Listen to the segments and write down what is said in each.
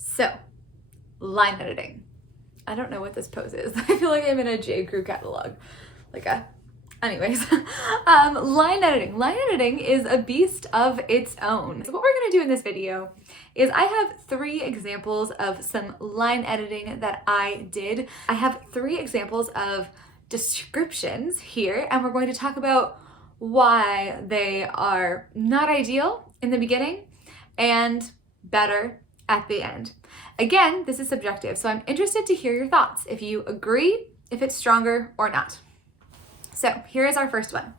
So, line editing. I don't know what this pose is. I feel like I'm in a J. Crew catalog. Anyways, line editing. Line editing is a beast of its own. So what we're gonna do in this video is I have 3 examples of some line editing that I did. I have 3 examples of descriptions here, and we're going to talk about why they are not ideal in the beginning and better at the end. Again, this is subjective, so I'm interested to hear your thoughts, if you agree, if it's stronger or not. So here is our first one.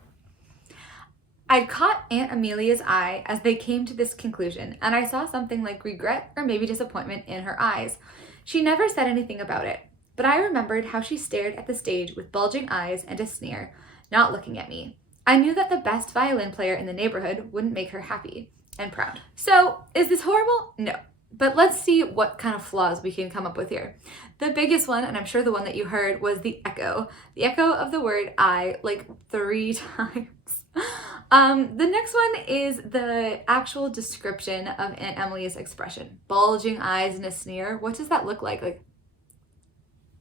I caught Aunt Amelia's eye as they came to this conclusion, and I saw something like regret or maybe disappointment in her eyes. She never said anything about it, but I remembered how she stared at the stage with bulging eyes and a sneer, not looking at me. I knew that the best violin player in the neighborhood wouldn't make her happy and proud. So, is this horrible? No. But let's see what kind of flaws we can come up with here. The biggest one, and I'm sure the one that you heard, was the echo. The echo of the word I like 3 times. The next one is the actual description of Aunt Emily's expression. Bulging eyes and a sneer. What does that look like?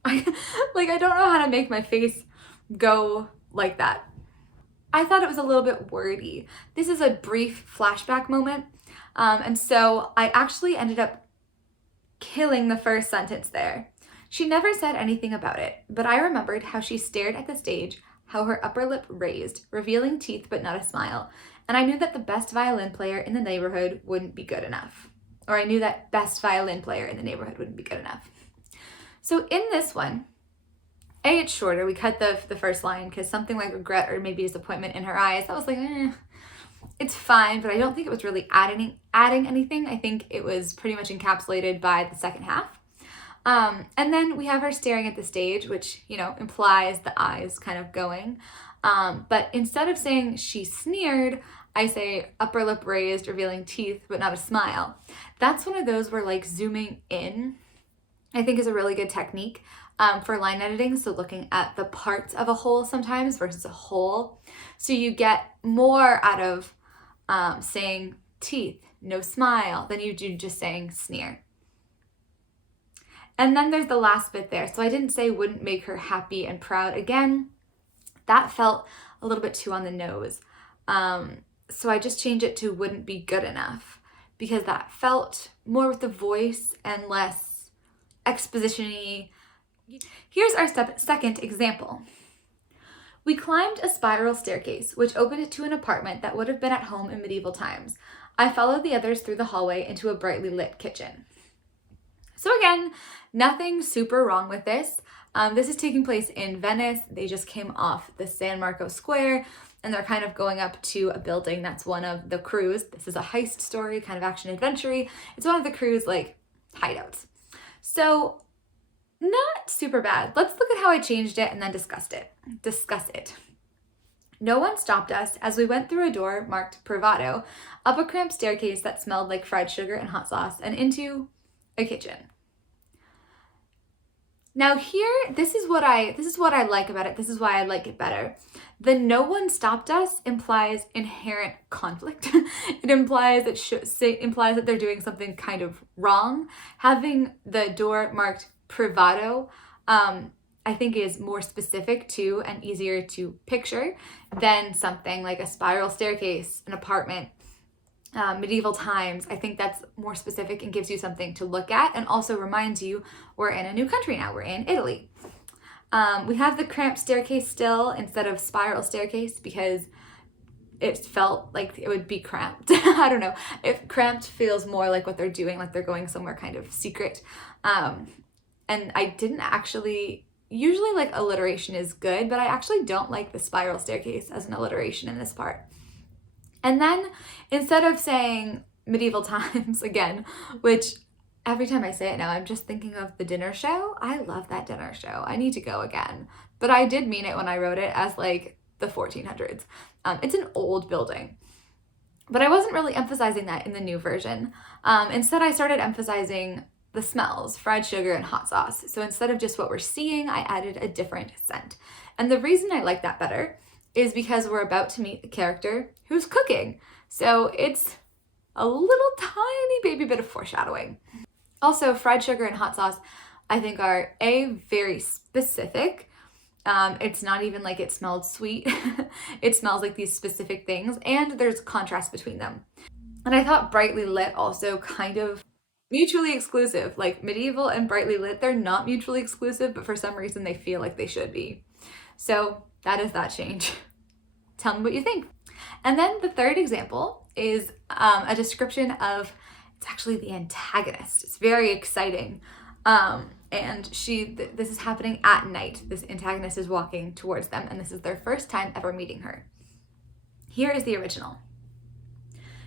I don't know how to make my face go like that. I thought it was a little bit wordy. This is a brief flashback moment. And so I actually ended up killing the first sentence there. She never said anything about it, but I remembered how she stared at the stage, how her upper lip raised, revealing teeth but not a smile. And I knew that the best violin player in the neighborhood wouldn't be good enough. Or I knew that best violin player in the neighborhood wouldn't be good enough. So in this one, it's shorter. We cut the first line because something like regret or maybe disappointment in her eyes, that was like, it's fine, but I don't think it was really adding anything. I think it was pretty much encapsulated by the second half. And then we have her staring at the stage, which, implies the eyes kind of going. But instead of saying she sneered, I say upper lip raised, revealing teeth, but not a smile. That's one of those where like zooming in, I think is a really good technique for line editing. So looking at the parts of a whole sometimes versus a whole. So you get more out of saying teeth, no smile, than you do just saying sneer. And then there's the last bit there. So I didn't say wouldn't make her happy and proud. Again, that felt a little bit too on the nose. So I just changed it to wouldn't be good enough because that felt more with the voice and less exposition-y. Here's our second example. We climbed a spiral staircase, which opened to an apartment that would have been at home in medieval times. I followed the others through the hallway into a brightly lit kitchen. So again, nothing super wrong with this. This is taking place in Venice. They just came off the San Marco Square, and they're kind of going up to a building that's one of the crew's. This is a heist story, kind of action-adventure-y. It's one of the crew's, hideouts. So not super bad. Let's look at how I changed it and then discuss it. No one stopped us as we went through a door marked Privado, up a cramped staircase that smelled like fried sugar and hot sauce, and into a kitchen. Now here, this is what I like about it. This is why I like it better. The no one stopped us implies inherent conflict. It implies that they're doing something kind of wrong. Having the door marked Privado, I think is more specific to and easier to picture than something like a spiral staircase, an apartment, medieval times. I think that's more specific and gives you something to look at and also reminds you we're in a new country now. We're in Italy. We have the cramped staircase still instead of spiral staircase because it felt like it would be cramped. I don't know. If cramped feels more like what they're doing, like they're going somewhere kind of secret. And I didn't actually, usually alliteration is good, but I actually don't like the spiral staircase as an alliteration in this part. And then instead of saying medieval times again, which every time I say it now, I'm just thinking of the dinner show. I love that dinner show. I need to go again. But I did mean it when I wrote it as the 1400s. It's an old building. But I wasn't really emphasizing that in the new version. Instead, I started emphasizing the smells, fried sugar and hot sauce. So instead of just what we're seeing, I added a different scent. And the reason I like that better is because we're about to meet the character who's cooking. So it's a little tiny baby bit of foreshadowing. Also, fried sugar and hot sauce, I think are very specific. It's not even like it smelled sweet. It smells like these specific things, and there's contrast between them. And I thought brightly lit also kind of mutually exclusive. Like medieval and brightly lit, they're not mutually exclusive, but for some reason they feel like they should be. So that is that change. Tell me what you think. And then the third example is a description of, it's actually the antagonist. It's very exciting. And this is happening at night. This antagonist is walking towards them, and this is their first time ever meeting her. Here is the original.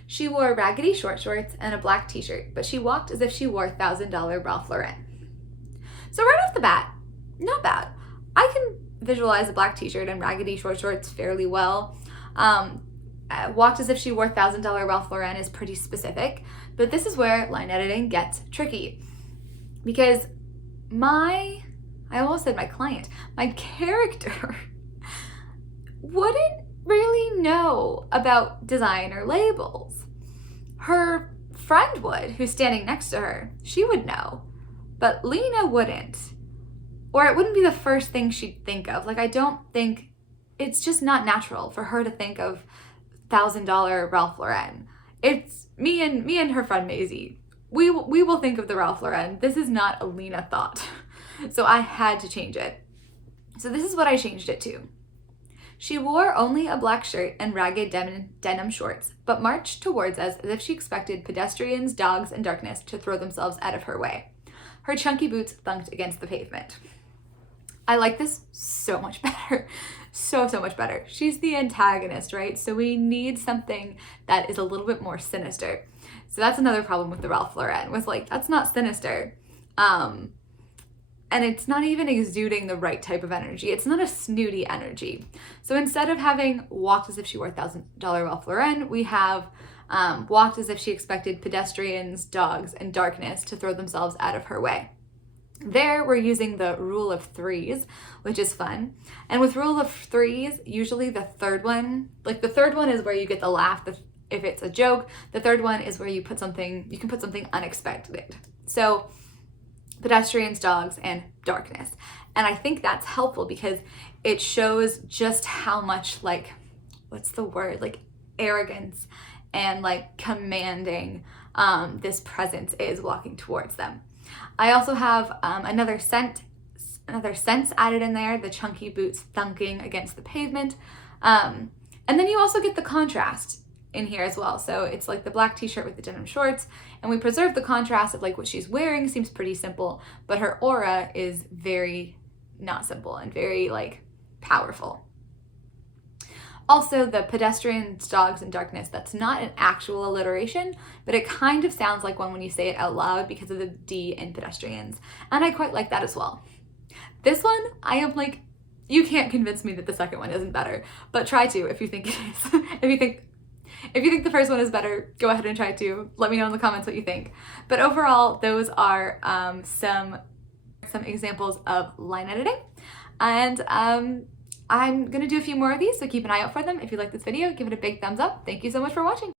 She wore raggedy short shorts and a black t-shirt, but she walked as if she wore $1,000 Ralph Lauren. So right off the bat, not bad. I can visualize a black t-shirt and raggedy short shorts fairly well. Walked as if she wore $1,000 Ralph Lauren is pretty specific, but this is where line editing gets tricky. Because I almost said my client, my character wouldn't really know about design or labels. Her friend would, who's standing next to her. She would know, but Lena wouldn't. Or it wouldn't be the first thing she'd think of. Like, I don't think, it's just not natural for her to think of $1,000 Ralph Lauren. It's me and her friend Maisie. We will think of the Ralph Lauren. This is not a Lena thought. So I had to change it. So this is what I changed it to. She wore only a black shirt and ragged denim shorts, but marched towards us as if she expected pedestrians, dogs, and darkness to throw themselves out of her way. Her chunky boots thunked against the pavement. I like this so much better. So much better. She's the antagonist, right? So we need something that is a little bit more sinister. So that's another problem with the Ralph Lauren, was like, that's not sinister. And it's not even exuding the right type of energy. It's not a snooty energy. So instead of having walked as if she wore $1,000 Ralph Lauren, we have walked as if she expected pedestrians, dogs, and darkness to throw themselves out of her way. There, we're using the rule of threes, which is fun. And with rule of threes, usually the third one is where you get the laugh if it's a joke. The third one is where you can put something unexpected. So pedestrians, dogs, and darkness. And I think that's helpful because it shows just how much, like, what's the word? Like arrogance and like commanding this presence is walking towards them. I also have another sense added in there, the chunky boots thunking against the pavement. And then you also get the contrast in here as well. So it's like the black t-shirt with the denim shorts, and we preserve the contrast of like what she's wearing seems pretty simple, but her aura is very not simple and very like powerful. Also, the pedestrians, dogs, and darkness, that's not an actual alliteration, but it kind of sounds like one when you say it out loud because of the D in pedestrians. And I quite like that as well. This one, I am like, you can't convince me that the second one isn't better, but try to if you think it is. If you think the first one is better, go ahead and try to. Let me know in the comments what you think. But overall, those are some examples of line editing. And I'm gonna do a few more of these, so keep an eye out for them. If you like this video, give it a big thumbs up. Thank you so much for watching.